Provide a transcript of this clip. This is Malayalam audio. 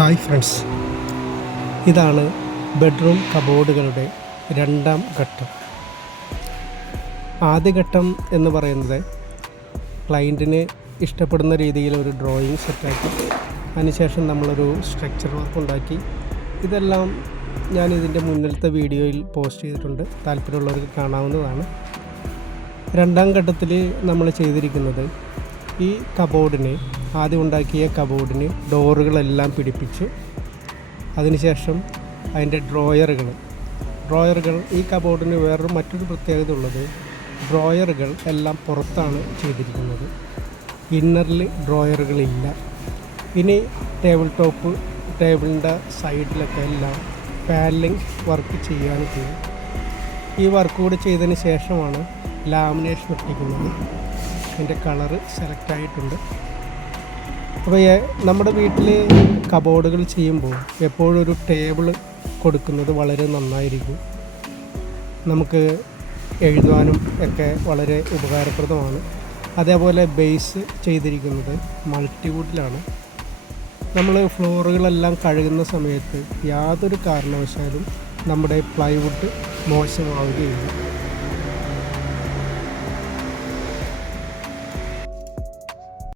ഹായ് ഫ്രണ്ട്സ്, ഇതാണ് ബെഡ്റൂം കബോർഡുകളുടെ രണ്ടാം ഘട്ടം. ആദ്യ ഘട്ടം എന്ന് പറയുന്നത് ക്ലയൻറ്റിന് ഇഷ്ടപ്പെടുന്ന രീതിയിൽ ഒരു ഡ്രോയിങ് സെറ്റാക്കി അതിനുശേഷം നമ്മളൊരു സ്ട്രക്ചർ വർക്ക് ഉണ്ടാക്കി. ഇതെല്ലാം ഞാൻ ഇതിൻ്റെ മുന്നിലത്തെ വീഡിയോയിൽ പോസ്റ്റ് ചെയ്തിട്ടുണ്ട്, താല്പര്യമുള്ളവർക്ക് കാണാവുന്നതാണ്. രണ്ടാം ഘട്ടത്തിൽ നമ്മൾ ചെയ്തിരിക്കുന്നത് ഈ കബോർഡിന്, ആദ്യം ഉണ്ടാക്കിയ കബോർഡിന് ഡോറുകളെല്ലാം പിടിപ്പിച്ച് അതിനുശേഷം അതിൻ്റെ ഡ്രോയറുകൾ ഈ കബോർഡിന് മറ്റൊരു പ്രത്യേകത ഉള്ളത്, ഡ്രോയറുകൾ എല്ലാം പുറത്താണ് ചെയ്തിരിക്കുന്നത്. ഇന്നറിൽ ഡ്രോയറുകളില്ല. ഇനി ടേബിളിൻ്റെ സൈഡിലൊക്കെ എല്ലാം പാനലിംഗ് വർക്ക് ചെയ്യുകയാണ് ചെയ്യുന്നത്. ഈ വർക്ക് കൂടി ചെയ്തതിന് ശേഷമാണ് ലാമിനേഷൻ ഒട്ടിക്കുന്നത്. അതിൻ്റെ കളറ് സെലക്ട് ആയിട്ടുണ്ട്. അപ്പോൾ നമ്മുടെ വീട്ടിൽ കബോർഡുകൾ ചെയ്യുമ്പോൾ എപ്പോഴും ഒരു ടേബിൾ കൊടുക്കുന്നത് വളരെ നന്നായിരിക്കും. നമുക്ക് എഴുതാനും ഒക്കെ വളരെ ഉപകാരപ്രദമാണ്. അതേപോലെ ബേസ് ചെയ്തിരിക്കുന്നത് മൾട്ടിവുഡിലാണ്. നമ്മൾ ഫ്ലോറുകളെല്ലാം കഴുകുന്ന സമയത്ത് യാതൊരു കാരണവശാലും നമ്മുടെ പ്ലൈവുഡ് മോശമാവുകയില്ല.